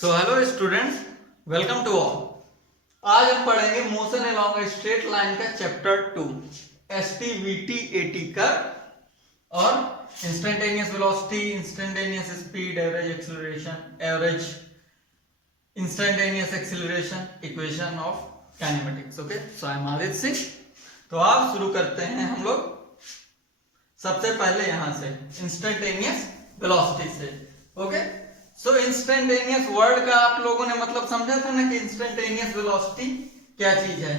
So hello students, welcome to all. आज हम पढ़ेंगे motion along a straight line का चैप्टर 2 एसटीवीटी एटी का और instantaneous velocity, instantaneous speed, average acceleration, average instantaneous acceleration, equation of kinematics. Okay, so I am Aditya Singh. तो आप शुरू करते हैं हम लोग सबसे पहले यहां से इंस्टेंटेनियस वेलोसिटी से। ओके, सो इंस्टेंटेनियस वर्ड का आप लोगों ने मतलब समझा था ना कि इंस्टेंटेनियस वेलोसिटी क्या चीज है।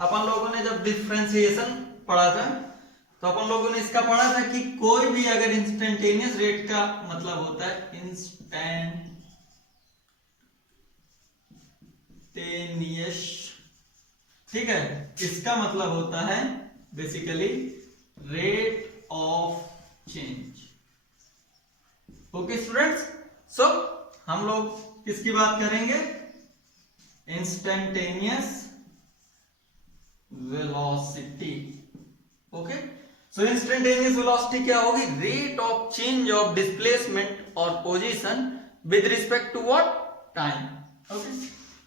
अपन लोगों ने जब डिफरेंशिएशन पढ़ा था तो अपन लोगों ने इसका पढ़ा था कि कोई भी अगर इंस्टेंटेनियस रेट का मतलब होता है इंस्टेंटेनियस, ठीक है, इसका मतलब होता है basically rate of change. Okay students, so हम लोग किसकी बात करेंगे? Instantaneous velocity. Okay, so instantaneous velocity क्या होगी? Rate of change of displacement और position with respect to what? Time. Okay,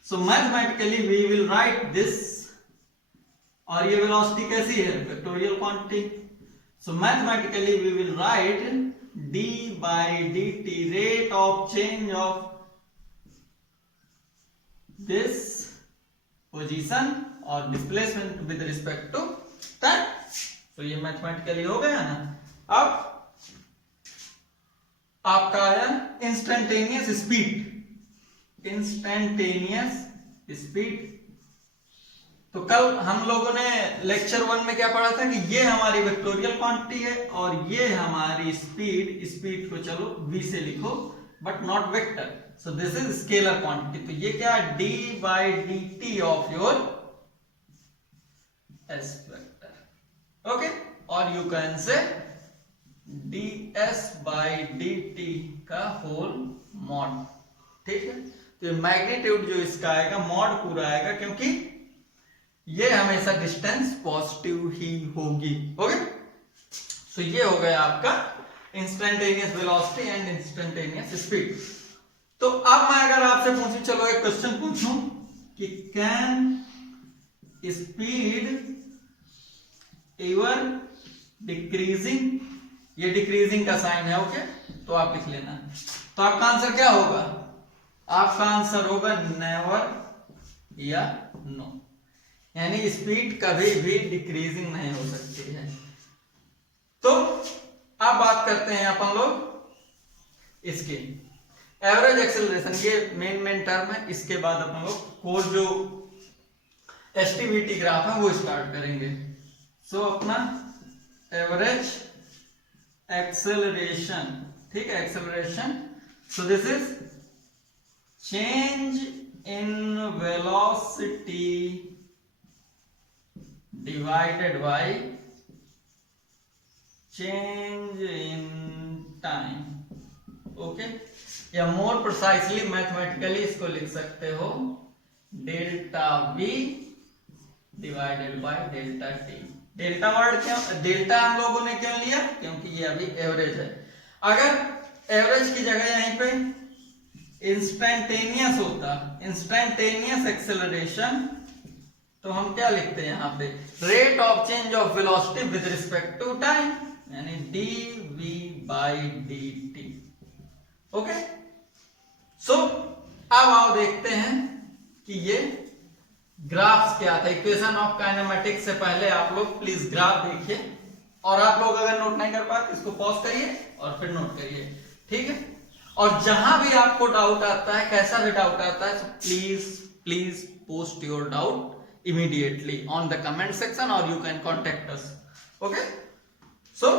so mathematically we will write this, और ये वेलोसिटी कैसी है? Vectorial quantity. So mathematically we will write d by dt, rate of change of this position or displacement with respect to time। तो ये mathematically हो गया ना। अब आपका आया इंस्टेंटेनियस स्पीड। इंस्टेंटेनियस स्पीड, तो कल हम लोगों ने लेक्चर 1 में क्या पढ़ा था कि ये हमारी वेक्टोरियल क्वांटिटी है और ये हमारी स्पीड। स्पीड को चलो v से लिखो but not vector, so this is scalar quantity. तो ये क्या? d by D T of your s vector. Okay, और you can say ds by D T का होल मॉड। ठीक है, तो मैग्नीट्यूड जो इसका आएगा मॉड पूरा आएगा, क्योंकि ये हमेशा डिस्टेंस पॉजिटिव ही होगी। ओके, सो ये हो गया आपका instantaneous velocity and instantaneous speed. तो अब मैं अगर आपसे पूछूं, चलो एक क्वेश्चन पूछूं कि कैन स्पीड एवर डिक्रीजिंग? ये डिक्रीजिंग का साइन है। ओके, तो आप लिख लेना। तो आपका आंसर क्या होगा? आपका आंसर होगा नेवर या नो, यानी स्पीड कभी भी डिक्रीजिंग नहीं हो सकती है। तो अब बात करते हैं अपन लोग इसकी एवरेज एक्सेलरेशन। ये मेन टर्म है। इसके बाद अपन लोग कोर्स जो एसटीवीटी ग्राफ है वो स्टार्ट करेंगे। सो अपना एवरेज एक्सेलरेशन, ठीक है, acceleration. So this is change in velocity divided by change in time। Okay, या मोर प्रिसाइसली मैथमेटिकली इसको लिख सकते हो delta v divided by delta t। Delta word क्यों? डेल्टा हम लोगों ने क्यों लिया? क्योंकि ये अभी एवरेज है। अगर एवरेज की जगह यहीं पे इंस्टेंटेनियस होता, इंस्टेंटेनियस एक्सेलरेशन, तो हम क्या लिखते हैं यहाँ पे? Rate of change of velocity with respect to time, यानी dv by dt। Okay, so अब आओ देखते हैं कि ये ग्राफ्स क्या था। इक्वेशन ऑफ काइनेमेटिक्स से पहले आप लोग प्लीज ग्राफ देखिए, और आप लोग अगर नोट नहीं कर पाए इसको पॉज करिए और फिर नोट करिए, ठीक है। और जहां भी आपको डाउट आता है, कैसा भी डाउट आता है, please post your doubt immediately on the comment section or you can contact us। okay, so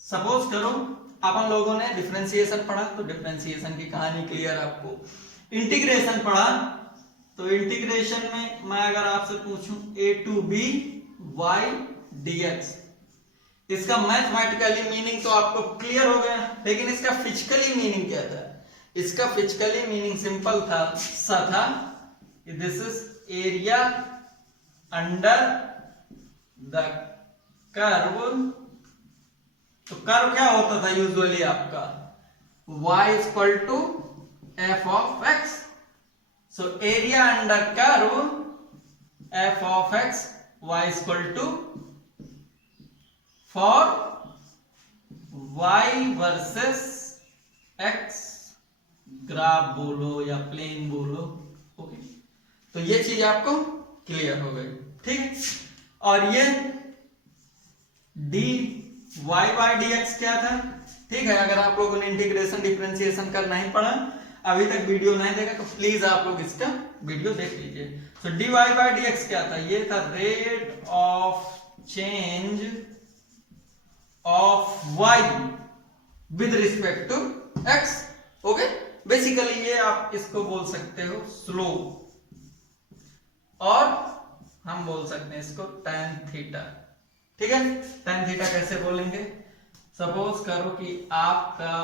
suppose करो अपन लोगों ने डिफरेंशिएशन पढ़ा, तो डिफरेंशिएशन की कहानी क्लियर आपको। इंटीग्रेशन पढ़ा, तो इंटीग्रेशन में मैं अगर आपसे पूछूं a to b y dx, इसका मैथमेटिकली मीनिंग तो आपको क्लियर हो गया, लेकिन इसका फिजिकली मीनिंग क्या था? इसका फिजिकली मीनिंग सिंपल था, this is area under the curve. तो कर्व क्या होता था यूजुअली आपका? y equal to f of x. So area under curve f of x y is equal to for y versus x graph बोलो या plane बोलो, okay. तो ये चीज आपको क्लियर हो गई, ठीक है। और ये dy by dx क्या था, ठीक है। अगर आप लोगों ने इंटीग्रेशन डिफरेंशिएशन कर नहीं पढ़ा, अभी तक वीडियो नहीं देखा, तो प्लीज आप लोग इसका वीडियो देख लीजिए। सो dy by dx क्या था, ये था rate of change of y with respect to x, okay. Basically ये आप इसको बोल सकते हो स्लोप, और हम बोल सकते हैं इसको tan थीटा, ठीक है। tan थीटा कैसे बोलेंगे, सपोज करो कि आपका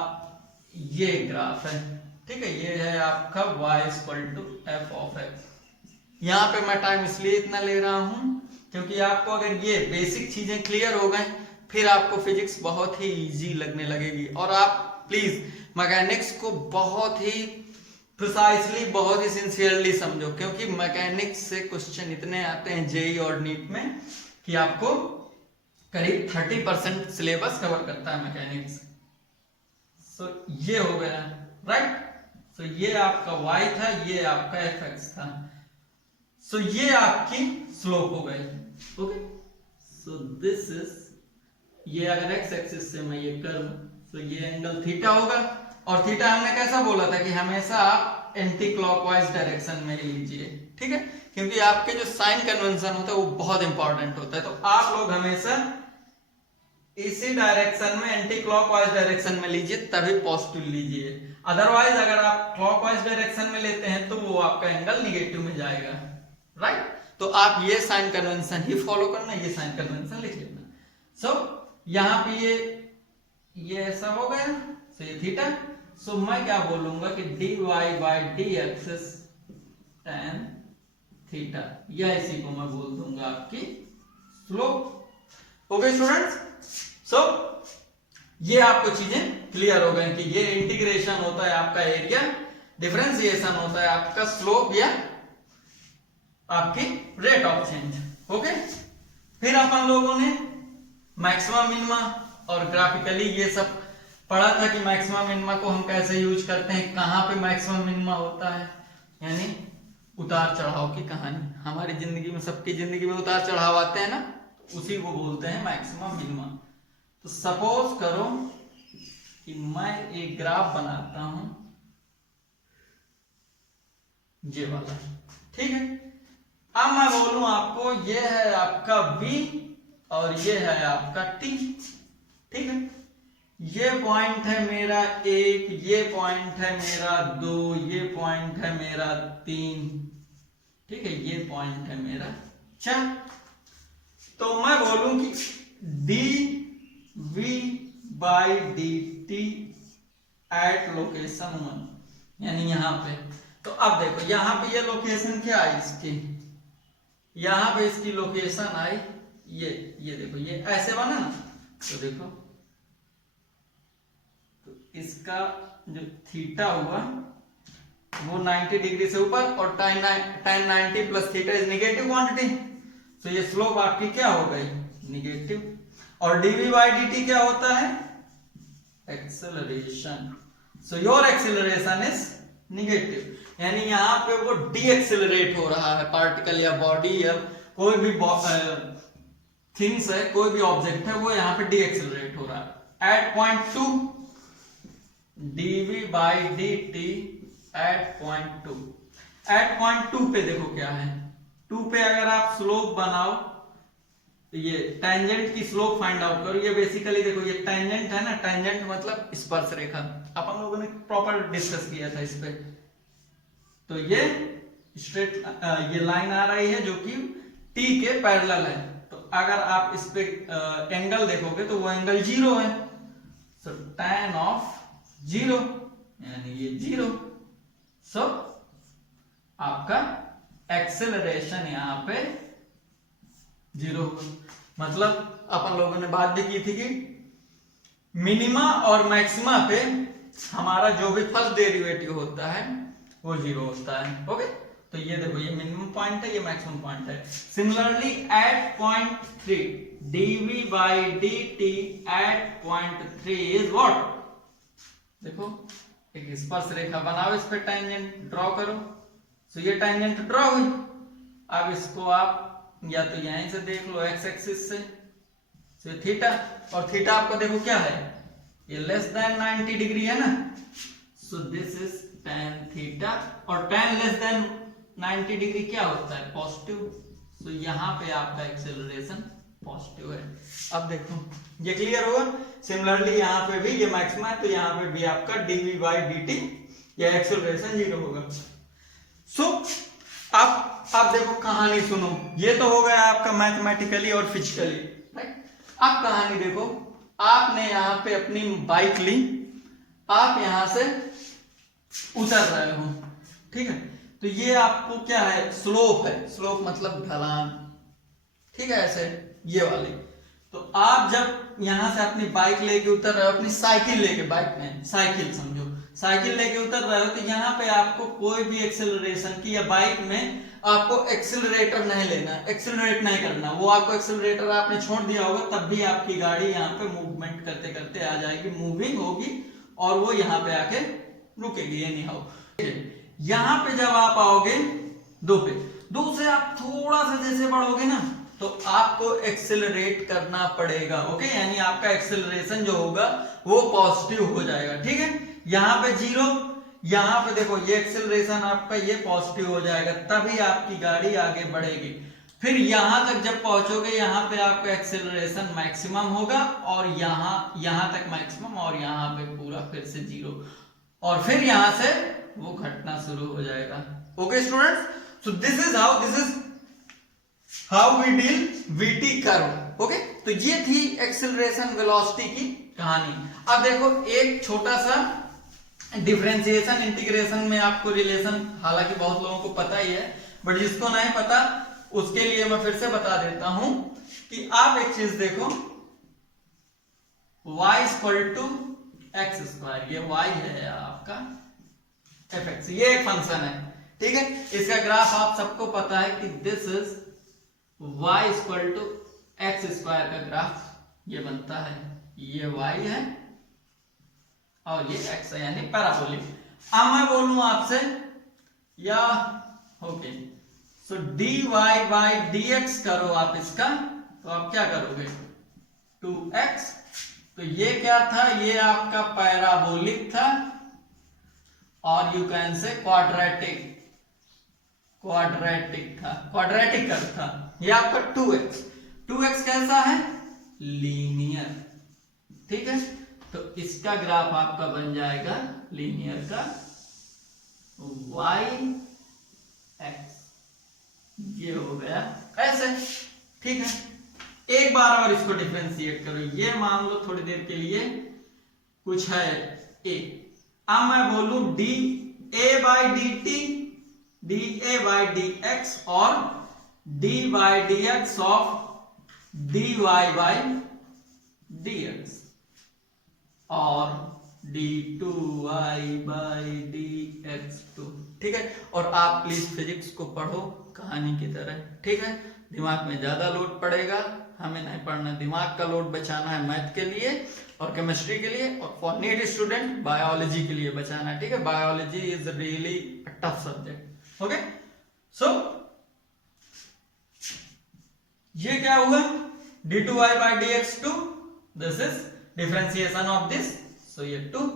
ये ग्राफ है, ठीक है। ये है आपका y equal to f of x। यहाँ पे मैं टाइम इसलिए इतना ले रहा हूं क्योंकि आपको अगर ये बेसिक चीजें क्लियर हो गए, फिर आपको फिजिक्स बहुत ही इजी लगने लगेगी। और आप प्लीज मैकेनिक्स को बहुत ही प्रिसाइसली, बहुत ही सिंसियरली समझो, क्योंकि मैकेनिक्स से क्वेश्चन इतने आते हैं जेई और नीट में कि आपको करीब 30% सिलेबस कवर करता है मैकेनिक्स। सो ये हो गया, राइट। सो ये आपका y था, ये आपका fx था। सो ये आपकी स्लोप हो गई, ओके। सो दिस इज, ये अगर x एक्सिस से मैं ये करूं तो ये एंगल थीटा होगा। और थीटा हमने कैसा बोला था कि हमेशा आप एंटी क्लॉकवाइज डायरेक्शन में ही लीजिए, ठीक है। क्योंकि आपके जो साइन कन्वेंशन होता है वो बहुत इंपॉर्टेंट होता है। तो आप लोग हमेशा इसी डायरेक्शन में, एंटी क्लॉकवाइज डायरेक्शन में लीजिए, तभी पॉजिटिव लीजिए। अदरवाइज अगर आप क्लॉकवाइज डायरेक्शन में लेते हैं तो वो आपका एंगल निगेटिव में जाएगा, राइट। तो आप ये साइन कन्वेंशन ही फॉलो करना, ये साइन कन्वेंशन लिख लेना। सो यहां पे ये ऐसा हो गया, सो ये थीटा। सो मैं क्या बोलूंगा कि dy by dx is tan theta, या इसी को मैं बोल दूंगा आपकी स्लोप, ओके स्टूडेंट्स। सो ये आपको चीजें क्लियर हो गई कि ये इंटीग्रेशन होता है आपका एरिया, डिफरेंशिएशन होता है आपका स्लोप या आपकी रेट ऑफ चेंज, ओके। फिर अपन लोगों ने मैक्सिमा मिनिमा और ग्राफिकली ये सब पढ़ा था कि मैक्सिमा मिनिमा को हम कैसे यूज करते हैं, कहां पे मैक्सिमा मिनिमा होता है, यानी उतार चढ़ाव की कहानी। हमारी जिंदगी में, सबकी जिंदगी में उतार चढ़ाव आते हैं ना, उसी को बोलते हैं मैक्सिमा मिनिमा। तो सपोज करो कि मैं एक ग्राफ बनाता हूं, ये वाला, ठीक है। अब मैं बोलूं आपको ये है आपका v और ये है आपका t, ठीक है। ये पॉइंट है मेरा 1, ये पॉइंट है मेरा 2, ये पॉइंट है मेरा 3, ठीक है। ये पॉइंट है मेरा 4। तो मैं बोलूं कि dv by dt at location 1, यानी यहां पे। तो अब देखो यहां पे ये लोकेशन क्या आई इसकी, यहां पे इसकी लोकेशन आई ये देखो, ये ऐसे बना ना, तो देखो तो इसका जो थीटा हुआ वो 90 डिग्री से ऊपर, और tan 90 plus theta is negative quantity. So ये स्लोप आपकी क्या हो गई, नेगेटिव। और dv by dt क्या होता है, acceleration. So your acceleration is negative, यानी यहाँ पे वो डी एक्सेलरेट हो रहा है, पार्टिकल या बॉडी या कोई भी थिंग्स है, कोई भी ऑब्जेक्ट है, वो यहाँ पे डी एक्सेलरेट हो रहा है। At point 2 dv by dt at point 2, at point 2 पे देखो क्या है, 2 पे अगर आप स्लोप बनाओ तो ये टेंजेंट की स्लोप फाइंड आउट करो। ये बेसिकली देखो ये टेंजेंट है ना, टेंजेंट मतलब स्पर्श रेखा, अपन लोगों ने प्रॉपर डिस्कस किया था इस पे। तो ये स्ट्रेट ये लाइन आ रही है जो कि t के पैरेलल है। तो अगर आप इस पे एंगल देखोगे तो वो एंगल 0 है। सो tan ऑफ 0 यानी ये 0। सो आपका एक्सेलरेशन यहां पे 0। मतलब अपन लोगों ने बात भी की थी कि मिनिमा और मैक्सिमा पे हमारा जो भी फर्स्ट डेरिवेटिव होता है वो 0 होता है। ओके, तो ये देखो ये मिनिमम पॉइंट है, ये मैक्सिमम पॉइंट है। Similarly at point 3 dv by dt at point 3 is what? देखो एक स्पर्श रेखा बनाओ, इस पे टेंजेंट ड्रॉ करो। तो ये टेंजेंट ड्रॉ हुई। अब इसको आप या तो यहीं से देख लो एक्स एक्सिस से थीटा, और थीटा आपको देखो क्या है, ये लेस देन 90 डिग्री है ना, सो दिस इज tan थीटा, और tan लेस देन 90 डिग्री क्या होता है? पॉजिटिव। सो यहाँ पे आपका एक्सेलरेशन पॉजिटिव है। अब देखो ये क्लियर होगा। सिमिलरली यहाँ पे भी ये मैक्सिमम है, तो यहाँ पे भी आपका dv बाई dt ये एक्सेलरेशन 0 होगा। सो अब देखो कहानी सुनो, ये तो हो गया आपका मैथमेटिकली और फिजिकली, राइट। अब कहानी देखो, आपने यहाँ पे अपनी बाइक ली, आप यहां से उतर रहे हो, ठीक है, तो ये आपको क्या है? स्लोप है। स्लोप मतलब ढलान, ठीक है, ऐसे ये वाली। तो आप जब यहां से अपनी बाइक लेके उतर रहे हो, अपनी साइकिल लेके, बाइक में साइकिल समझो, साइकिल लेके उतर रहे हो, तो यहाँ पे आपको कोई भी एक्सेलरेशन की या बाइक में आपको एक्सेलरेटर नहीं लेना, एक्सेलरेट नहीं करना। वो आपको एक्सेलरेटर आपने छोड़ दिया होगा, तब भी आपकी गाड़ी यहाँ पे मूवमेंट करते करते आ जाएगी, मूविंग होगी, और वो यहाँ पे आके रुकेगी। एनी हाउ यहाँ पे जब आप आओगे 2 पे, 2 से आप थोड़ा सा जैसे बढ़ोगे ना, तो आपको एक्सेलरेट करना पड़ेगा। ओके, यानी आपका एक्सेलरेशन जो होगा वो पॉजिटिव हो जाएगा, ठीक है। यहाँ पे 0, यहाँ पे देखो ये एक्सेलरेशन आपका ये पॉजिटिव हो जाएगा, तभी आपकी गाड़ी आगे बढ़ेगी। फिर यहां तक जब पहुंचोगे, यहाँ पे आपका एक्सेलरेशन मैक्सिमम होगा, और यहां तक मैक्सिमम, और यहाँ पे पूरा फिर से 0, और फिर यहां से वो घटना शुरू हो जाएगा। Okay students, so this is how we deal VT curve. Okay, तो ये थी एक्सेलरेशन वेलोसिटी की कहानी। अब देखो एक छोटा सा डिफरेंशिएशन इंटीग्रेशन में आपको रिलेशन, हालांकि बहुत लोगों को पता ही है, बट जिसको नहीं पता उसके लिए मैं फिर से बता देता हूं कि आप एक चीज देखो, y equal to x square, ये y है आपका fx, ये एक फंक्शन है, ठीक है। इसका ग्राफ आप सबको पता है कि this is y equal to x square का ग्राफ ये बनता है, ये y है और ये x है, यानी पैराबोलिक। अब मैं बोलूं आपसे या okay, so dy by dx करो आप इसका, तो आप क्या करोगे? 2x, तो ये क्या था? ये आपका पैराबोलिक था, और यू कैन से क्वाड्रेटिक था, क्वाड्रेटिक कर्व था। ये आपका 2x कैसा है? लीनियर, ठीक है। तो इसका ग्राफ आपका बन जाएगा लीनियर का y(x), ये हो गया ऐसे, ठीक है। एक बार और इसको डिफरेंशिएट करो, ये मान लो थोड़ी देर के लिए कुछ है a, अब मैं बोलूं dA by dt, dA by dx और d by dx of dy by dx और d2y बाई dx2, ठीक है। और आप प्लीज फिजिक्स को पढ़ो कहानी की तरह, ठीक है। दिमाग में ज्यादा लोड पड़ेगा, हमें नहीं पढ़ना, दिमाग का लोड बचाना है मैथ के लिए और केमिस्ट्री के लिए, और फॉर नीट स्टूडेंट बायोलॉजी के लिए बचाना है, ठीक है। Biology is really tough subject. Okay, so ये क्या हुआ? d2y by dx2, this is differentiation of this, so ये 2,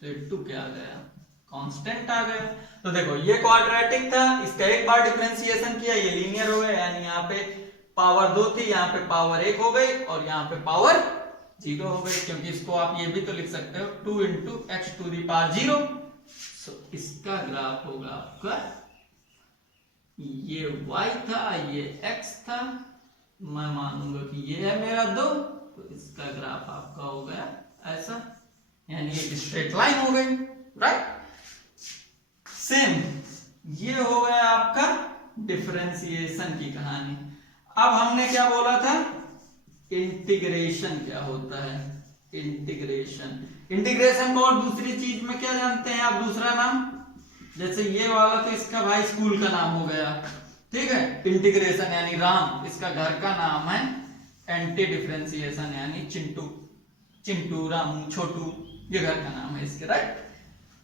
तो ये 2 क्या आ गया? कांस्टेंट आ गया। तो देखो ये क्वाड्रेटिक था, इसका एक बार डिफरेंशिएशन किया, ये लीनियर हो गया, यानी यहाँ पे पावर 2 थी, यहाँ पे पावर 1 हो गई, और यहाँ पे पावर 0 हो गई, क्योंकि इसको आप ये भी तो लिख सकते हो 2 into x to the power 0। So इसका ग्राफ होगा आपका, ये y था, ये x था, मैं मानूंगा कि ये है मेरा 2, तो इसका ग्राफ आपका हो गया ऐसा, यानी एक स्ट्रेट लाइन हो गई, राइट। सेम ये हो गया आपका डिफरेंशिएशन की कहानी। अब हमने क्या बोला था? इंटीग्रेशन क्या होता है? इंटीग्रेशन। इंटीग्रेशन को और दूसरी चीज में क्या जानते हैं आप, दूसरा नाम? जैसे ये वाला तो इसका भाई स्कूल का नाम हो गया, ठीक है। इंटीग्रेशन यानी राम, इसका घर का नाम है। एंटी डिफरेंशिएशन यानी चिंटू, चिंटू, रामू, छोटू, ये घर का नाम है इसके, राइट।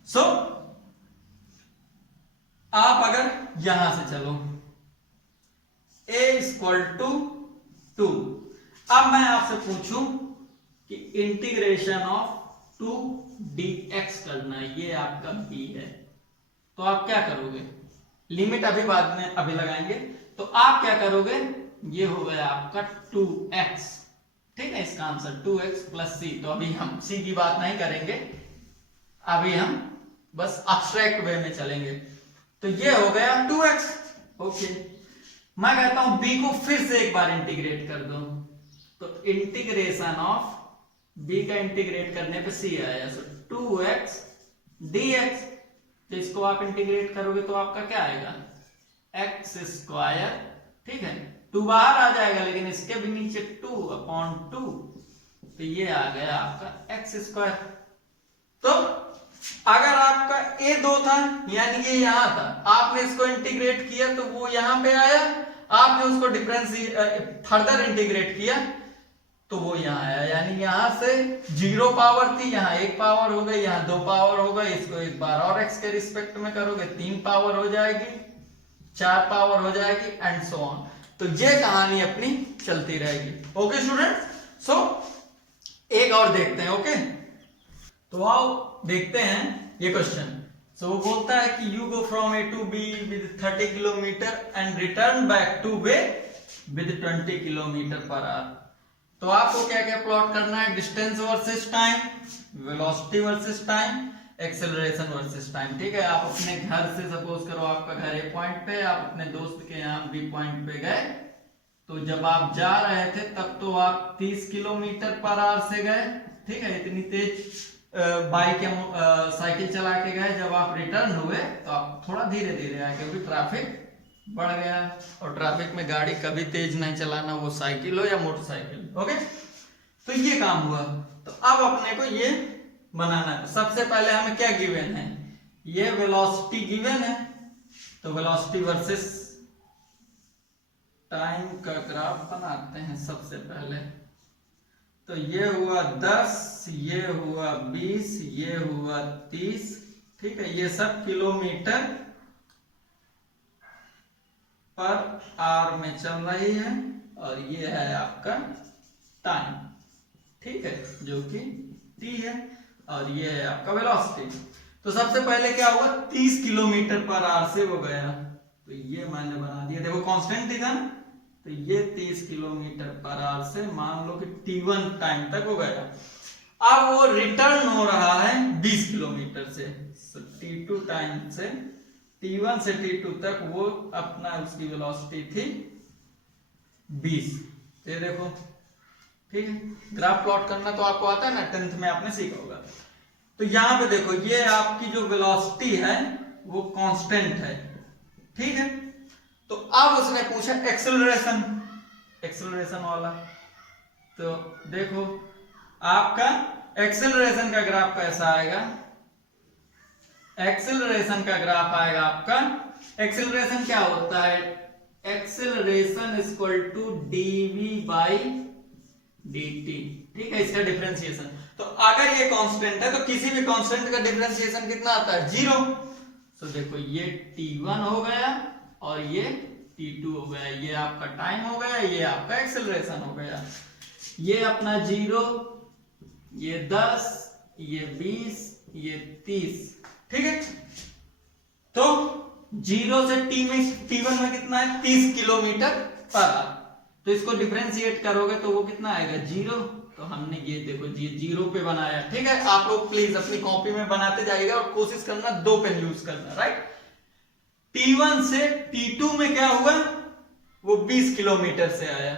सो आप अगर यहां से चलो a इक्वल टू 2, अब मैं आपसे पूछूं कि इंटीग्रेशन ऑफ 2 dx करना है, ये आपका b है, तो आप क्या करोगे? लिमिट अभी बाद में अभी लगाएंगे, तो आप क्या करोगे? ये हो गया आपका 2x, ठीक है, इसका आंसर 2x प्लस c। तो अभी हम c की बात नहीं करेंगे, अभी हम बस एब्स्ट्रैक्ट वे में चलेंगे। तो ये हो गया 2x, ओके। मैं कहता हूं b को फिर से एक बार इंटीग्रेट कर दो, तो इंटीग्रेशन ऑफ b का इंटीग्रेट करने पे c आया, सो 2x dx। तो इसको आप इंटीग्रेट करोगे तो आपका क्या आएगा? x स्क्वायर, ठीक है, 2 बाहर आ जाएगा लेकिन इसके भी नीचे 2/2, तो ये आ गया आपका x स्क्वायर। तो अगर आपका a 2 था यानी ये यहां था, आपने इसको इंटीग्रेट किया तो वो यहां पे आया, आपने उसको फर्दर इंटीग्रेट किया तो वो यहां आया, यानी यहां से 0 पावर थी, यहां 1 पावर हो गई, यहां 2 पावर हो गई, इसको एक बार और x के रिस्पेक्ट में करोगे 3 पावर हो जाएगी, 4 पावर हो जाएगी, एंड सो ऑन। तो ये कहानी अपनी चलती रहेगी। ओके स्टूडेंट, सो एक और देखते हैं। ओके, तो आओ देखते हैं ये क्वेश्चन। सो वो बोलता है कि you go from A to B with 30 kilometre and return back to way with 20 kilometre per hour. तो आपको क्या क्या प्लॉट करना है? Distance versus time, velocity versus time, acceleration versus time, ठीक है। आप अपने घर से, सपोज करो आपका घर ए पॉइंट पे, आप अपने दोस्त के यहाँ बी पॉइंट पे गए, तो जब आप जा रहे थे तब तो आप 30 किलोमीटर पर आवर से गए, ठीक है, इतनी तेज बाइक या साइकिल चला के गए। जब आप रिटर्न हुए तो आप थोड़ा धीरे धीरे आए, क्योंकि ट्रैफिक बढ़ गया, और ट्रैफिक में गाड़ी कभी तेज नहीं चलाना, वो साइकिल हो या मोटरसाइकिल। ओके, तो ये काम हुआ। तो अब अपने को ये बनाना है। तो सबसे पहले हमें क्या गिवन है? ये वेलोसिटी गिवन है, तो वेलोसिटी वर्सेस टाइम का ग्राफ बनाते हैं सबसे पहले। तो ये हुआ 10, ये हुआ 20, ये हुआ 30, ठीक है, ये सब किलोमीटर पर आवर में चल रही है, और ये है आपका टाइम, ठीक है, जो कि t है, और ये है आपका वेलोसिटी। तो सबसे पहले क्या हुआ? 30 किलोमीटर पर आवर से वो गया, तो ये मैंने बना दिया, देखो कांस्टेंट थी ना, तो ये 30 किलोमीटर पर आवर से मान लो कि t1 टाइम तक हो गया। अब वो रिटर्न हो रहा है 20 किलोमीटर से, t2 टाइम से, t1 से t2 तक वो अपना, उसकी वेलोसिटी थी 20। ये देखो, ठीक है, ग्राफ प्लॉट करना तो आपको आता है ना, 10th में आपने सीखा होगा। तो यहां पे देखो, ये आपकी जो वेलोसिटी है वो कांस्टेंट है, ठीक है। तो अब उसने पूछा एक्सेलरेशन, एक्सेलरेशन वाला। तो देखो आपका एक्सेलरेशन का ग्राफ कैसा आएगा? एक्सेलरेशन का ग्राफ आएगा आपका, एक्सेलरेशन क्या होता है? Acceleration equal to dv by dt, ठीक है, इसका डिफरेंशिएशन। तो अगर ये कांस्टेंट है तो किसी भी कांस्टेंट का डिफरेंशिएशन कितना आता है? 0। तो देखो ये t1 हो गया और ये t2 हो गया, ये आपका टाइम हो गया, ये आपका एक्सेलरेशन हो गया। ये अपना 0, ये 10, ये 20, ये 30, ठीक है। तो 0 से t1 में कितना है? 30 किलोमीटर पर आवर। तो इसको डिफरेंशिएट करोगे तो वो कितना आएगा? 0। तो हमने ये देखो ये 0 पे बनाया, ठीक है। आप लोग प्लीज अपनी कॉपी में बनाते जाइएगा और कोशिश करना 2 पेन यूज करना, राइट। t1 से t2 में क्या हुआ? वो 20 किलोमीटर से आया,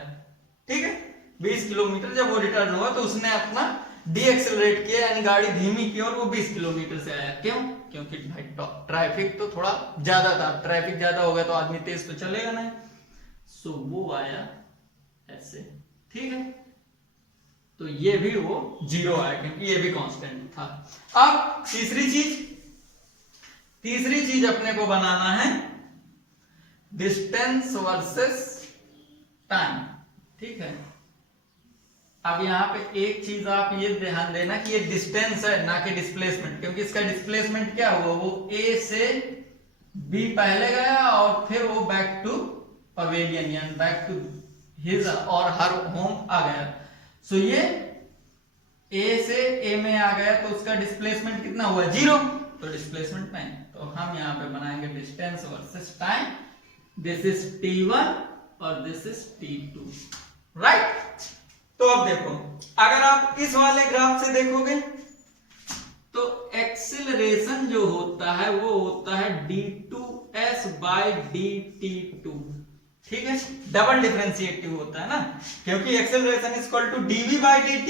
ठीक है। 20 किलोमीटर जब वो रिटर्न हुआ तो उसने अपना डीएक्सेलरेट किया, यानी गाड़ी धीमी की और वो 20 किलोमीटर से आया। क्यों? क्योंकि भाई ट्रैफिक तो थोड़ा ज्यादा था, ट्रैफिक ज्यादा हो गया तो आदमी तेज तो चलेगा नहीं, सो वो आया ऐसे, ठीक है। तो ये भी वो 0 आया क्योंकि ये भी कांस्टेंट था। अब तीसरी चीज अपने को बनाना है डिस्टेंस वर्सेस टाइम, ठीक है। अब यहाँ पे एक चीज आप ये ध्यान देना कि ये डिस्टेंस है ना कि डिस्प्लेसमेंट, क्योंकि इसका डिस्प्लेसमेंट क्या हुआ, वो ए से बी पहले गया और फिर वो बैक टू पवेलियन यानी बैक टू हिज और हर होम आ गया। सो ये ए से ए में आ गया तो उसका डिस्प्लेसमेंट कितना हुआ, 0, तो डिस्प्लेसमेंट नहीं। तो हम यहाँ पे बनाएंगे distance versus time, this is t1 और दिस इज t2, राइट। तो अब देखो, अगर आप इस वाले ग्राफ से देखोगे तो एक्सीलरेशन जो होता है वो होता है d2s बाई dt2, ठीक है। डबल डिफरेंशिएटिव होता है ना, क्योंकि acceleration is equal to dv by dt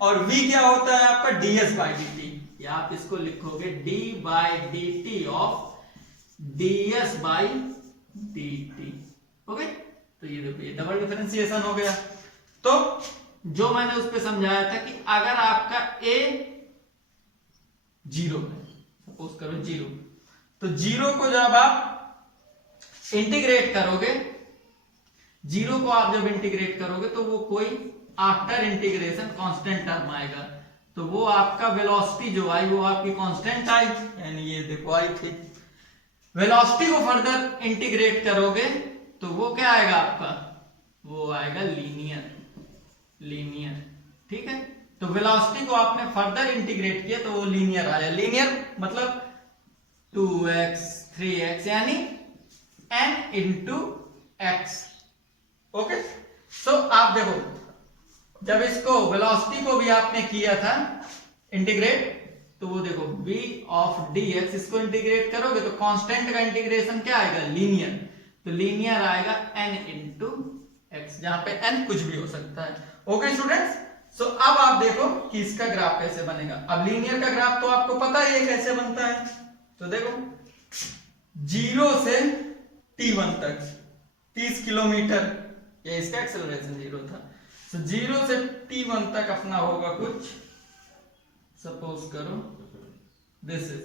और v क्या होता है आपका ds बाई dt, या आप इसको लिखोगे d by dt of ds by dt, okay. तो ये देखो ये डबल डिफरेंशिएशन हो गया। तो जो मैंने उस पे समझाया था कि अगर आपका a 0 है, सपोज करो 0, तो 0 को जब आप इंटीग्रेट करोगे, 0 को आप जब इंटीग्रेट करोगे तो वो कोई आफ्टर इंटीग्रेशन कांस्टेंट टर्म आएगा, तो वो आपका वेलोसिटी जो आई वो आपकी कांस्टेंट आई, यानी ये देखो आई थी। वेलोसिटी को फर्दर इंटीग्रेट करोगे तो वो क्या आएगा आपका, वो आएगा लीनियर, ठीक है। तो वेलोसिटी को आपने फर्दर इंटीग्रेट किया तो वो लीनियर आया। लीनियर मतलब 2x 3x यानी n इंटू x, ओके। सो आप देखो, जब इसको वेलोसिटी को भी आपने किया था इंटीग्रेट, तो वो देखो v ऑफ dx, इसको इंटीग्रेट करोगे तो कांस्टेंट का इंटीग्रेशन क्या आएगा, लीनियर, तो लीनियर आएगा n इंटू x, जहां पे n कुछ भी हो सकता है, ओके स्टूडेंट्स। सो अब आप देखो कि इसका ग्राफ कैसे बनेगा। अब लीनियर का ग्राफ तो आपको पता ही है कैसे बनता है, तो देखो 0 से t1 तक 30 किलोमीटर, ये इसका एक्सेलरेशन 0 था। तो 0 से t1 तक अपना होगा कुछ, सपोज करो दिस इज,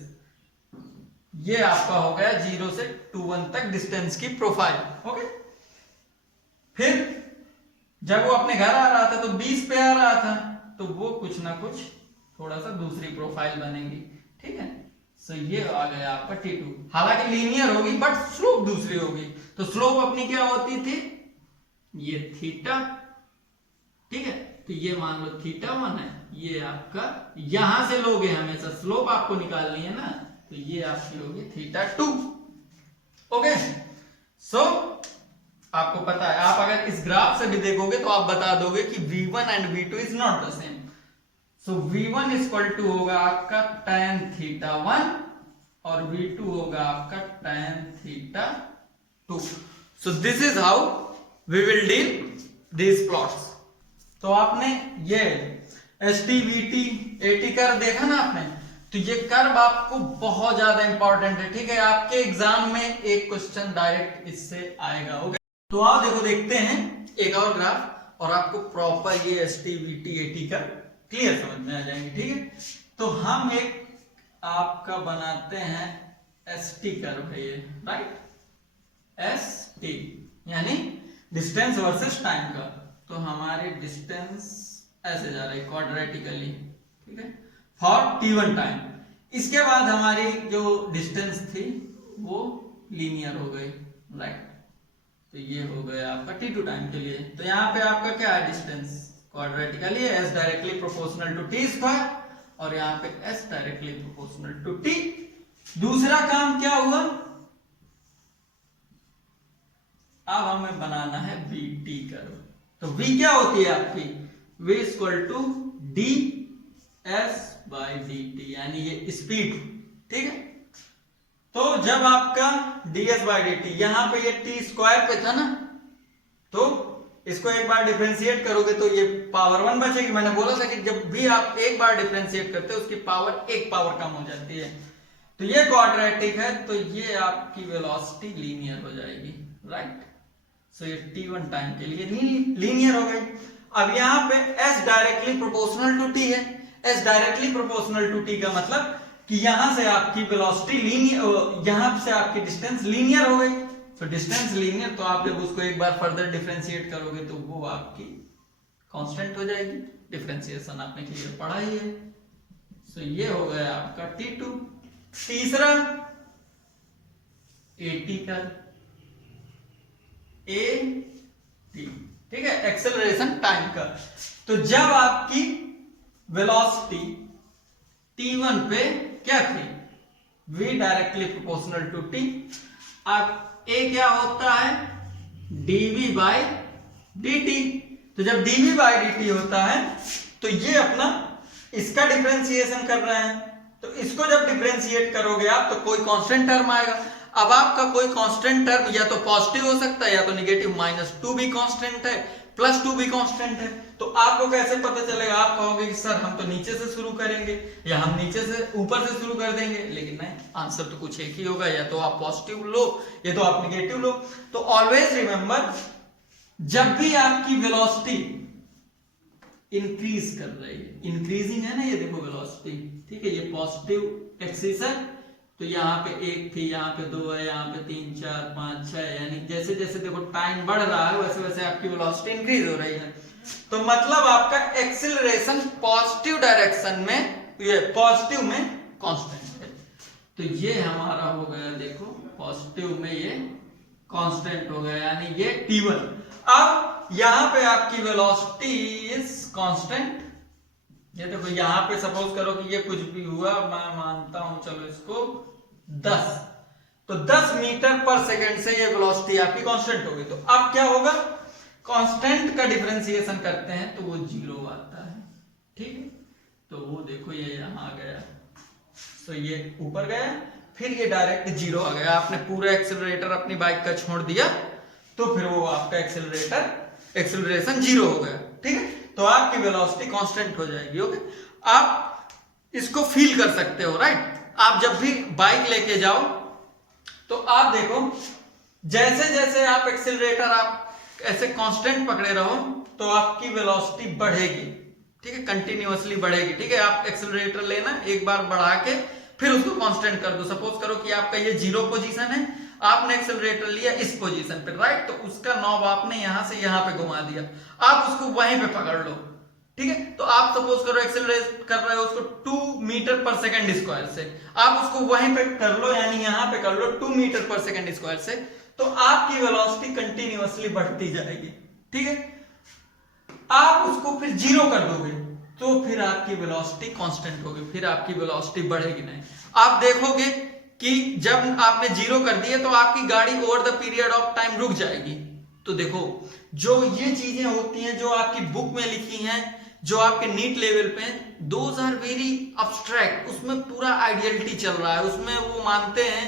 ये आपका हो गया 0 से 2 1 तक डिस्टेंस की प्रोफाइल, ओके। फिर जब वो अपने घर आ रहा था तो 20 पे आ रहा था, तो वो कुछ ना कुछ थोड़ा सा दूसरी प्रोफाइल बनेगी, ठीक है। सो ये आ गया आपका t2, हालांकि लीनियर होगी बट स्लोप दूसरी होगी। तो स्लोप अपनी क्या होती थी, ये थीटा, ठीक है। तो ये मान लो θ1 है, ये आपका यहां से लोगे, हमेशा स्लोप आपको निकालनी है ना, तो ये आपकी होगी θ2, ओके। सो आपको पता है, आप अगर इस ग्राफ से भी देखोगे तो आप बता दोगे कि v1 and v2 is not the same. So v1 equal to होगा आपका tan θ1 और v2 होगा आपका tan θ2। So this is how we will deal these plots. तो आपने ये ST VT AT कर्व देखा ना आपने, तो ये कर्व आपको बहुत ज्यादा इंपॉर्टेंट है, ठीक है। आपके एग्जाम में एक क्वेश्चन डायरेक्ट इससे आएगा, ओके। तो आओ देखो देखते हैं एक और ग्राफ, और आपको प्रॉपर ये ST VT AT curve clear समझ में आ जाएंगे, ठीक है। तो हम एक आपका बनाते हैं ST कर्व है ये, राइट, ST यानी डिस्टेंस वर्सेस टाइम का। तो हमारी डिस्टेंस ऐसे जा रही है क्वाड्रेटिकली, ठीक है, फॉर t1 टाइम। इसके बाद हमारी जो डिस्टेंस थी वो लीनियर हो गई, राइट। तो ये हो गया आपका t2 टाइम के लिए। तो यहाँ पे आपका क्या है, डिस्टेंस क्वाड्रेटिकली है, s directly proportional to t square, और यहाँ पे s directly proportional to t। दूसरा काम क्या हुआ, अब हमें बनाना है vt कर्व। तो v क्या होती है आपकी, v equal to d s by D t, यानी ये स्पीड, ठीक है। तो जब आपका ds बाई डी टी, यहां पे ये t स्क्वायर पे था ना, तो इसको एक बार डिफरेंशिएट करोगे तो ये पावर 1 बचेगी। मैंने बोला था कि जब भी आप एक बार डिफरेंशिएट करते हो उसकी पावर एक पावर कम हो जाती है। तो ये क्वाड्रेटिक है, तो ये आपकी वेलोसिटी लीनियर हो जाएगी, राइट। सो ये t1 टाइम के लिए लीनियर हो गई। अब यहाँ पे s directly proportional to t है। s directly proportional to t का मतलब कि यहां से आपकी वेलोसिटी लीनियर, यहां से आपकी डिस्टेंस लीनियर हो गई। तो डिस्टेंस लीनियर, तो आप जब उसको एक बार फर्दर डिफरेंशिएट करोगे तो वो आपकी कांस्टेंट हो जाएगी। डिफरेंशिएशन आपने क्लियर पढ़ा ही है। सो ये हो गया आपका t2। तीसरा at का at, ठीक है, एक्सेलरेशन टाइम का। तो जब आपकी वेलोसिटी t1 पे क्या थी, v directly proportional to t। अब a क्या होता है, dv बाय dt। तो जब dv बाय dt होता है तो ये अपना इसका डिफरेंशिएशन कर रहे हैं। तो इसको जब डिफरेंशिएट करोगे आप तो कोई कांस्टेंट टर्म आएगा। अब आपका कोई कांस्टेंट टर्म या तो पॉजिटिव हो सकता है या तो निगेटिव। -2 भी कांस्टेंट है, +2 भी कांस्टेंट है। तो आपको कैसे पता चलेगा? आप कहोगे कि सर हम तो नीचे से शुरू करेंगे या हम नीचे से ऊपर से शुरू कर देंगे, लेकिन नहीं, आंसर तो कुछ एक ही होगा। या तो आप पॉजिटिव लो या तो आप निगेटिव लो। तो ऑलवेज रिमेंबर, जब भी आपकी वेलोसिटी इंक्रीज कर रही है, इंक्रीजिंग है ना, ये देखो वेलोसिटी, ठीक है, ये पॉजिटिव एक्सिस है। तो यहाँ पे 1 थी, यहाँ पे 2 है, यहाँ पे 3 4 5 6, यानी जैसे जैसे देखो टाइम बढ़ रहा है वैसे वैसे आपकी वेलोसिटी इंक्रीज हो रही है। तो मतलब आपका एक्सीलरेशन पॉजिटिव डायरेक्शन में, ये पॉजिटिव में कांस्टेंट है। तो ये हमारा हो गया, देखो पॉजिटिव में ये कांस्टेंट हो गया, यानी ये t1। अब यहां पे आपकी वेलोसिटी इज कांस्टेंट। ये देखो यहां पे सपोज करो कि ये कुछ भी हुआ, मैं मानता हूं चलो इसको 10, तो 10 मीटर पर सेकंड से ये वेलोसिटी आपकी कांस्टेंट होगी। तो अब क्या होगा, कांस्टेंट का डिफरेंशिएशन करते हैं तो वो 0 आता है, ठीक है। तो वो देखो ये यहां आ गया, तो ये ऊपर गया, फिर ये डायरेक्ट 0 आ गया। आपने पूरा एक्सेलरेटर अपनी बाइक का छोड़ दिया तो फिर वो आपका एक्सेलरेशन 0 हो गया, ठीक है। तो आपकी वेलोसिटी कांस्टेंट हो जाएगी। ओके, आप इसको फील कर सकते हो, राइट। आप जब भी बाइक लेके जाओ तो आप देखो, जैसे जैसे आप एक्सेलरेटर आप ऐसे कांस्टेंट पकड़े रहो तो आपकी वेलोसिटी बढ़ेगी, ठीक है, कंटिन्यूअसली बढ़ेगी, ठीक है। आप एक्सेलरेटर लेना, एक बार बढ़ा के फिर उसको कांस्टेंट कर दो। सपोज करो कि आपका ये 0 पोजीशन है, आपने एक्सेलरेटर लिया इस पोजीशन पे, राइट, तो उसका नॉब आपने यहां से यहां पे घुमा दिया, आप उसको वहीं पे पकड़ लो, ठीक है। तो आप सपोज करो एक्सेलरेट कर रहे हो उसको 2 मीटर पर सेकंड स्क्वायर से, आप उसको वहीं पे कर लो, यानी यहां पे कर लो 2 मीटर पर सेकंड स्क्वायर से, तो आपकी वेलोसिटी कंटिन्यूअसली बढ़ती जाएगी, ठीक है। आप उसको फिर 0 कर दोगे तो फिर आपकी वेलोसिटी कांस्टेंट होगी, फिर आपकी वेलोसिटी बढ़ेगी नहीं। आप देखोगे कि जब आपने 0 कर दिया तो आपकी गाड़ी over the period of time रुक जाएगी। तो देखो, जो ये चीजें होती हैं जो आपकी बुक में लिखी हैं, जो आपके नीट लेवल पे, दोज आर वेरी अब्स्ट्रैक्ट। उसमें पूरा आइडियलिटी चल रहा है, उसमें वो मानते हैं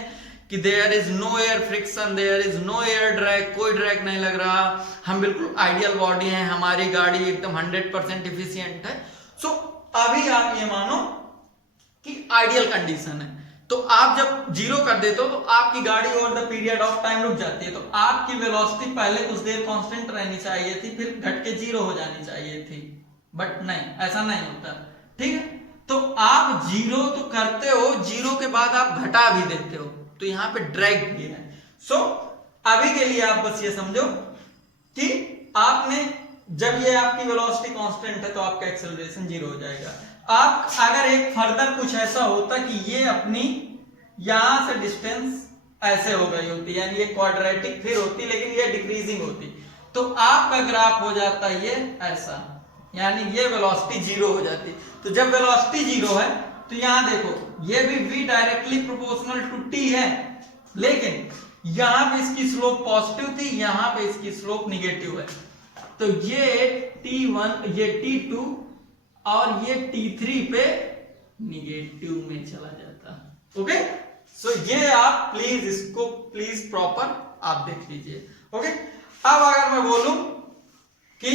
कि there is no air friction, there is no air drag, कोई ड्रैग नहीं लग रहा, हम बिल्कुल आइडियल बॉडी है, हमारी गाड़ी एकदम 100% इफिशियंट है। सो अभी आप ये मानो कि आइडियल कंडीशन है। तो आप जब 0 कर देते हो तो आपकी गाड़ी over the period of time रुक जाती है। तो आपकी वेलोसिटी पहले कुछ देर कांस्टेंट रहनी चाहिए थी, फिर घट के 0 हो जानी चाहिए थी, बट नहीं, ऐसा नहीं होता, ठीक है। तो आप 0 तो करते हो, 0 के बाद आप घटा भी देते हो, तो यहां पे ड्रैग भी है। सो अभी के लिए आप बस ये समझो कि आपने जब ये आपकी वेलोसिटी कांस्टेंट है तो आपका एक्सेलरेशन 0 हो जाएगा। आप अगर एक फर्दर कुछ ऐसा होता कि ये अपनी यहां से डिस्टेंस ऐसे हो गई होती, यानी ये क्वाड्रेटिक फिर होती लेकिन ये डिक्रीजिंग होती, तो आपका ग्राफ हो जाता ये ऐसा, यानी ये वेलोसिटी 0 हो जाती। तो जब वेलोसिटी 0 है तो यहां देखो ये भी v directly proportional to t है, लेकिन यहां पे इसकी स्लोप पॉजिटिव थी, यहां पे इसकी स्लोप निगेटिव है। तो ये t1, ये t2 और ये t3 पे निगेटिव में चला जाता। ओके, सो ये आप प्लीज इसको प्लीज प्रॉपर आप देख लीजिए। ओके, अब अगर मैं बोलूं कि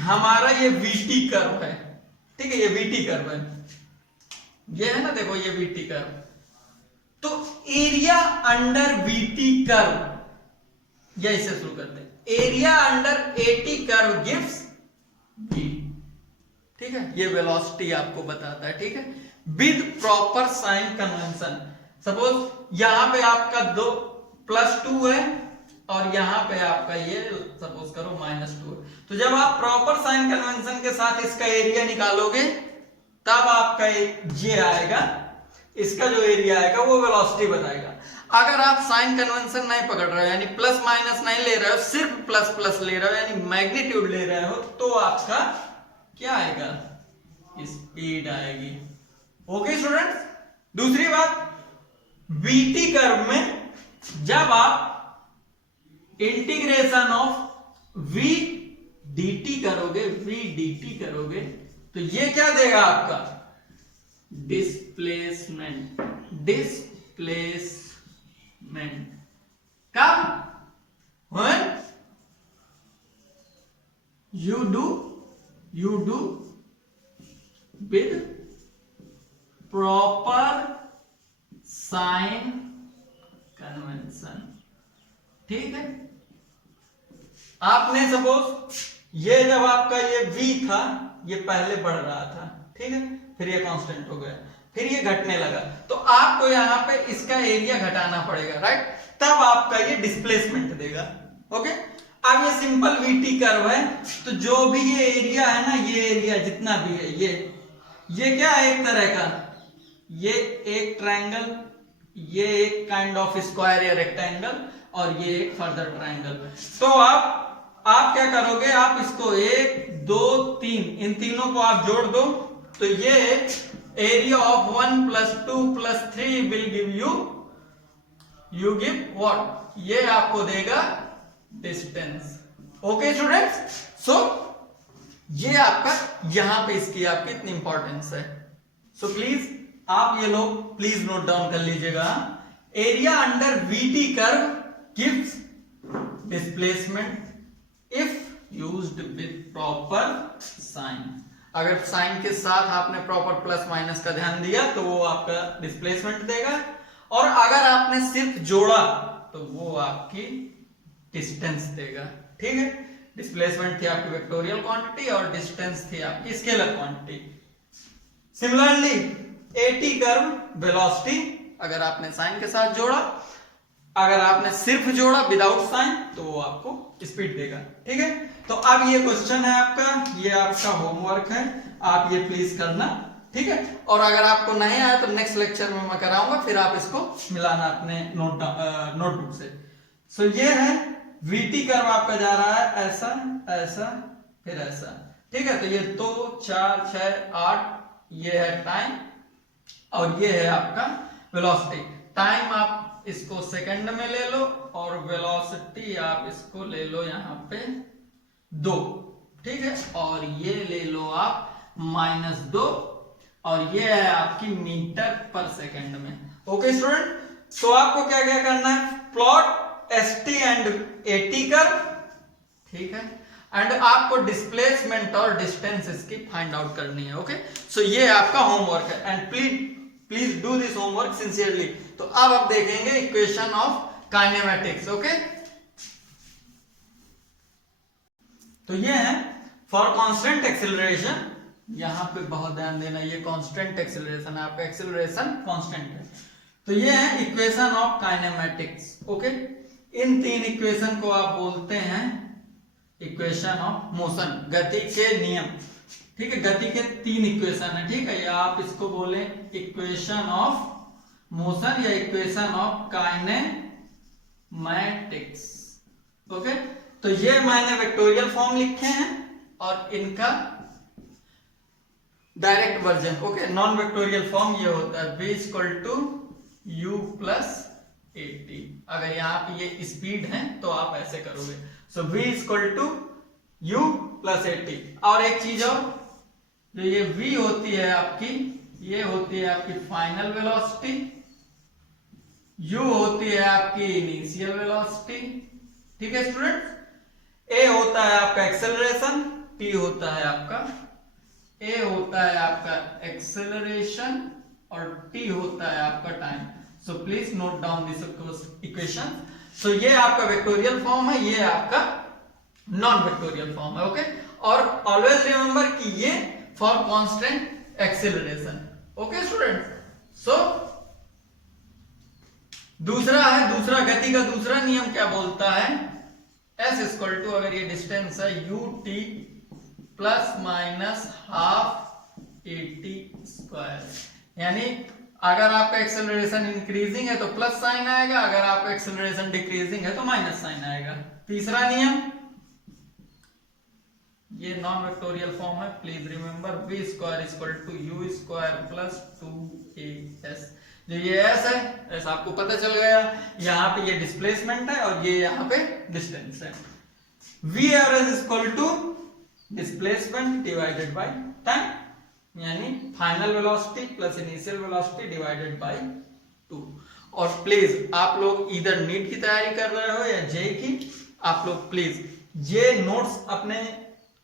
हमारा ये vt कर्व है, ठीक है, ये vt कर्व है, ये है ना, देखो ये vt कर्व, तो एरिया अंडर vt कर्व, या इसे शुरू करते हैं, area under 80 curve gives v, ठीक है, ये वेलोसिटी आपको बताता है, ठीक है, with proper sign convention. Suppose यहां पे आपका 2+2 है और यहां पे आपका ये सपोज करो -2 है, तो जब आप प्रॉपर साइन कन्वेंशन के साथ इसका एरिया निकालोगे तब आपका ये आएगा, इसका जो एरिया आएगा वो वेलोसिटी बताएगा। अगर आप साइन कन्वेंशन नहीं पकड़ रहे हो, यानी प्लस माइनस नहीं ले रहे हो, सिर्फ प्लस प्लस ले रहे हो, यानी मैग्नीट्यूड ले रहे हो, तो आपका क्या आएगा, स्पीड आएगी। ओके स्टूडेंट्स, दूसरी बात, वीटी कर्व में जब आप इंटीग्रेशन ऑफ v dt करोगे, v dt करोगे, तो ये क्या देगा आपका, डिस्प्लेसमेंट, कब, when you do with proper sign convention, ठीक है। आपने सपोज ये जब आपका ये v था, ये पहले बढ़ रहा था, ठीक है, फिर ये कांस्टेंट हो गया, फिर ये घटने लगा, तो आपको यहां पे इसका एरिया घटाना पड़ेगा, राइट, तब आपका ये डिस्प्लेसमेंट देगा। ओके, अब ये सिंपल वीटी कर्व है, तो जो भी ये एरिया है ना, ये एरिया जितना भी है, ये क्या है, एक तरह का, ये एक ट्रायंगल, ये एक काइंड ऑफ स्क्वायर या रेक्टेंगल, और ये एक फर्दर ट्रायंगल। तो आप क्या करोगे, आप इसको 1 2 3 इन तीनों को आप जोड़ दो, तो ये area of 1 + 2 + 3 will give you give what, ये आपको देगा डिस्टेंस। ओके स्टूडेंट्स, सो ये आपका यहां पे इसकी आपकी इतनी इंपॉर्टेंस है। सो प्लीज आप ये लोग प्लीज नोट डाउन कर लीजिएगा, area under VT curve gives displacement if used with proper sign. अगर साइन के साथ आपने प्रॉपर प्लस माइनस का ध्यान दिया तो वो आपका डिस्प्लेसमेंट देगा, और अगर आपने सिर्फ जोड़ा तो वो आपकी डिस्टेंस देगा, ठीक है। डिस्प्लेसमेंट थी आपकी वेक्टोरियल क्वांटिटी और डिस्टेंस थी आपकी scalar quantity. Similarly 80 curve velocity, अगर आपने साइन के साथ जोड़ा, अगर आपने सिर्फ जोड़ा विदाउट साइन तो वो आपको स्पीड देगा, ठीक है। तो अब ये क्वेश्चन है आपका, ये आपका होमवर्क है, आप ये प्लीज करना, ठीक है। और अगर आपको नहीं आया तो नेक्स्ट लेक्चर में मैं कराऊंगा, फिर आप इसको मिलाना अपने नोटबुक से। सो ये है वीटी कर्व आपका जा रहा है ऐसा ऐसा फिर ऐसा, ठीक है। तो ये 2 4 6 8 ये है टाइम, और ये है आपका वेलोसिटी। टाइम आप इसको सेकंड में ले लो, और वेलोसिटी आप इसको ले लो यहाँ पे 2, ठीक है, और ये ले लो आप -2, और ये है आपकी मीटर पर सेकंड में। ओके स्टूडेंट, तो आपको क्या क्या करना है, plot ST and AT curve, ठीक है, एंड आपको डिस्प्लेसमेंट और डिस्टेंस इसकी फाइंड आउट करनी है। ओके, सो ये आपका होमवर्क है, and please do this homework sincerely. तो अब आप देखेंगे इक्वेशन ऑफ काइनेमेटिक्स। ओके, तो ये है फॉर कांस्टेंट एक्सेलरेशन, यहां पे बहुत ध्यान देना, ये कांस्टेंट एक्सेलरेशन है, आपका एक्सेलरेशन कांस्टेंट है। तो ये है equation of kinematics. Okay, in 3 equation को आप बोलते हैं इक्वेशन ऑफ मोशन, गति के नियम, ठीक है। गति के 3 इक्वेशन है, ठीक है, या आप इसको बोले इक्वेशन ऑफ मोशन या इक्वेशन ऑफ काइनेमैटिक्स। ओके, तो ये मैंने वेक्टोरियल फॉर्म लिखे हैं और इनका direct version. Okay, non vectorial form ये होता है v = u + AT। अगर यहाँ पे ये स्पीड है तो आप ऐसे करोगे, सो v = u + AT। और एक चीज और, जो ये v होती है आपकी, ये होती है आपकी फाइनल वेलोसिटी, u होती है आपकी इनिशियल वेलोसिटी, ठीक है स्टूडेंट्स। a होता है आपका एक्सेलरेशन, t होता है आपका, a होता है आपका एक्सेलरेशन और t होता है आपका time. So please note down this equation. So ये आपका वेक्टोरियल फॉर्म है, ये आपका नॉन वेक्टोरियल फॉर्म है। ओके, और ऑलवेज रिमेंबर कि ये for constant acceleration. Okay student, so दूसरा गति का दूसरा नियम क्या बोलता है, s इक्वल टू, अगर ये डिस्टेंस है u t plus minus half A T square, यानी अगर आपका एक्सेलरेशन इंक्रीजिंग है तो प्लस साइन आएगा, अगर आपका एक्सेलरेशन डिक्रीजिंग है तो माइनस साइन आएगा। तीसरा नियम, ये नॉन वेक्टोरियल फॉर्म है, please remember v square equal to u square plus 2as। जो ये s है, s आपको पता चल गया, यहाँ पे ये डिस्प्लेसमेंट है और ये यहाँ पे डिस्टेंस है। v average equal to displacement divided by time, यानी final velocity plus initial velocity divided by 2। और प्लीज आप लोग इधर नीट की तैयारी कर रहे हो या जेई की, आप लोग प्लीज ये नोट्स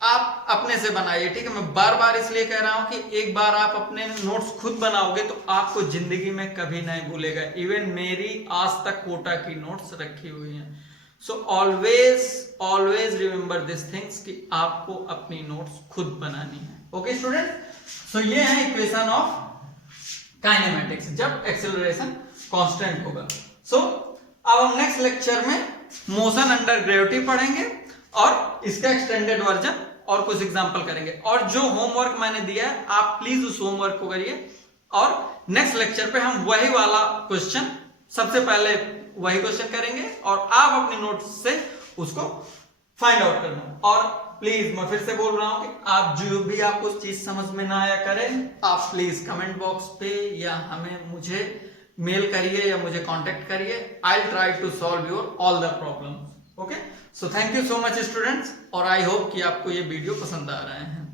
आप अपने से बनाइए, ठीक है। मैं बार बार इसलिए कह रहा हूं कि एक बार आप अपने नोट्स खुद बनाओगे तो आपको जिंदगी में कभी नहीं भूलेगा। इवन मेरी आज तक कोटा की नोट्स रखी हुई हैं। So always remember this things कि आपको अपनी नोट्स खुद बनानी है। ओके स्टूडेंट, सो ये है इक्वेशन ऑफ काइनेमेटिक्स जब एक्सेलरेशन कांस्टेंट होगा। सो अब हम नेक्स्ट लेक्चर में मोशन अंडर ग्रेविटी पढ़ेंगे और इसका एक्सटेंडेड वर्जन और कुछ एग्जांपल करेंगे। और जो होमवर्क मैंने दिया है आप प्लीज उस होमवर्क को करिए, और नेक्स्ट लेक्चर पे हम वही वाला क्वेश्चन, सबसे पहले वही क्वेश्चन करेंगे और आप अपने नोट्स से उसको फाइंड आउट करना। और प्लीज मैं फिर से बोल रहा हूं कि आप जो भी आपको चीज समझ में ना आया करें, आप प्लीज कमेंट बॉक्स पे या मुझे मेल करिए या मुझे कांटेक्ट करिए। I will try to solve your all the problems. Okay, so thank you so much students, और आई होप कि आपको ये वीडियो पसंद आ रहे हैं।